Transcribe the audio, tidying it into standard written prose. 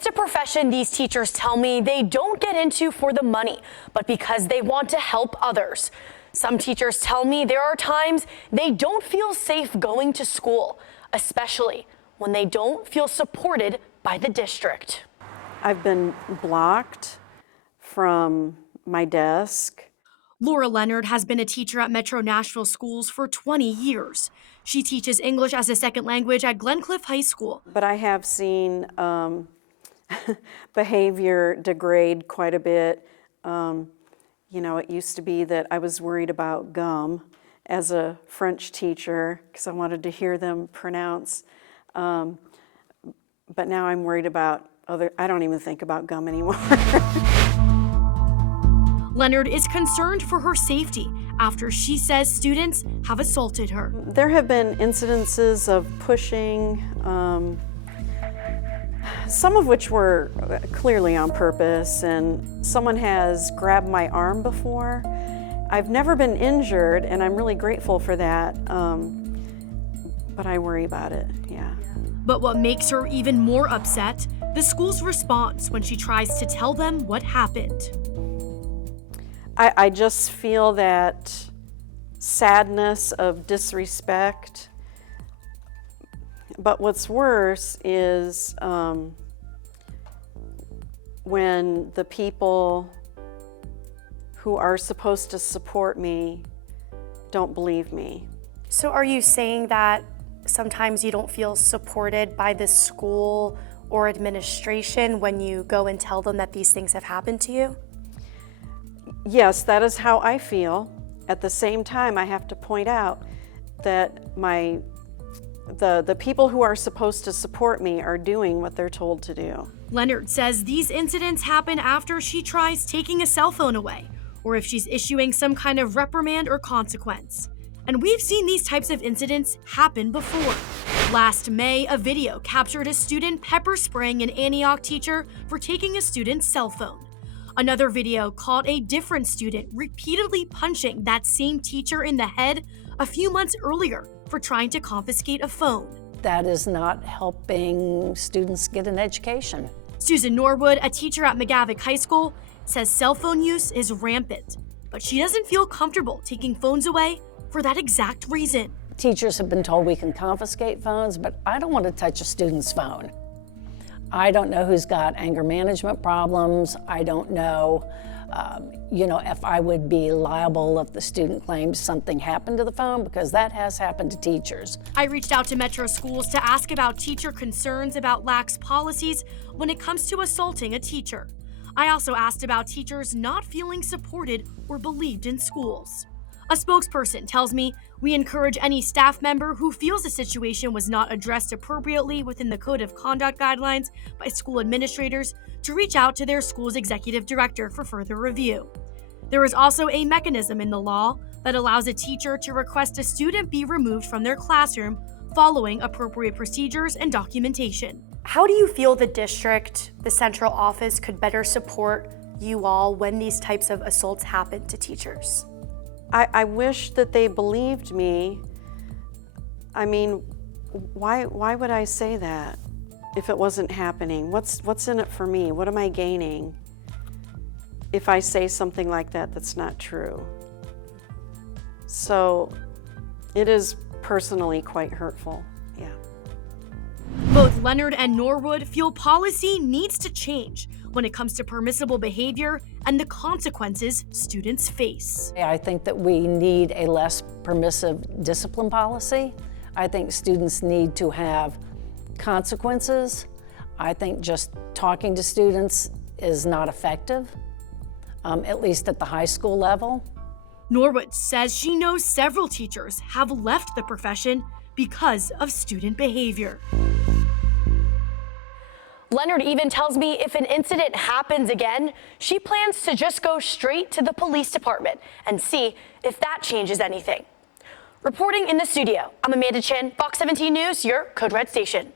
It's a profession these teachers tell me they don't get into for the money, but because they want to help others. Some teachers tell me there are times they don't feel safe going to school, especially when they don't feel supported by the district. I've been blocked from my desk. Laura Leonard has been a teacher at Metro Nashville schools for 20 years. She teaches English as a second language at Glencliff High School. But I have seen behavior degrade quite a bit. You know, it used to be that I was worried about gum as a French teacher because I wanted to hear them pronounce. But now I'm worried about I don't even think about gum anymore. Leonard is concerned for her safety after she says students have assaulted her. There have been incidences of pushing, some of which were clearly on purpose, and someone has grabbed my arm before. I've never been injured, and I'm really grateful for that, but I worry about it, yeah. But what makes her even more upset, the school's response when she tries to tell them what happened. I just feel that sadness of disrespect. But what's worse is when the people who are supposed to support me don't believe me. So are you saying that sometimes you don't feel supported by the school or administration when you go and tell them that these things have happened to you? Yes, that is how I feel. At the same time, I have to point out that the people who are supposed to support me are doing what they're told to do. Leonard says these incidents happen after she tries taking a cell phone away, or if she's issuing some kind of reprimand or consequence. And we've seen these types of incidents happen before. Last May, a video captured a student pepper spraying an Antioch teacher for taking a student's cell phone. Another video caught a different student repeatedly punching that same teacher in the head a few months earlier for trying to confiscate a phone. That is not helping students get an education. Susan Norwood, a teacher at McGavick High School, says cell phone use is rampant, but she doesn't feel comfortable taking phones away for that exact reason. Teachers have been told we can confiscate phones, but I don't want to touch a student's phone. I don't know who's got anger management problems. I don't know, if I would be liable if the student claims something happened to the phone, because that has happened to teachers. I reached out to Metro Schools to ask about teacher concerns about lax policies when it comes to assaulting a teacher. I also asked about teachers not feeling supported or believed in schools. A spokesperson tells me we encourage any staff member who feels a situation was not addressed appropriately within the Code of Conduct guidelines by school administrators to reach out to their school's executive director for further review. There is also a mechanism in the law that allows a teacher to request a student be removed from their classroom following appropriate procedures and documentation. How do you feel the district, the central office, could better support you all when these types of assaults happen to teachers? I wish that they believed me. I mean, why would I say that if it wasn't happening? What's in it for me? What am I gaining if I say something like that that's not true? So it is personally quite hurtful, yeah. Both Leonard and Norwood feel policy needs to change when it comes to permissible behavior and the consequences students face. I think that we need a less permissive discipline policy. I think students need to have consequences. I think just talking to students is not effective, at least at the high school level. Norwood says she knows several teachers have left the profession because of student behavior. Leonard even tells me if an incident happens again, she plans to just go straight to the police department and see if that changes anything. Reporting in the studio, I'm Amanda Chin, Fox 17 News, your Code Red station.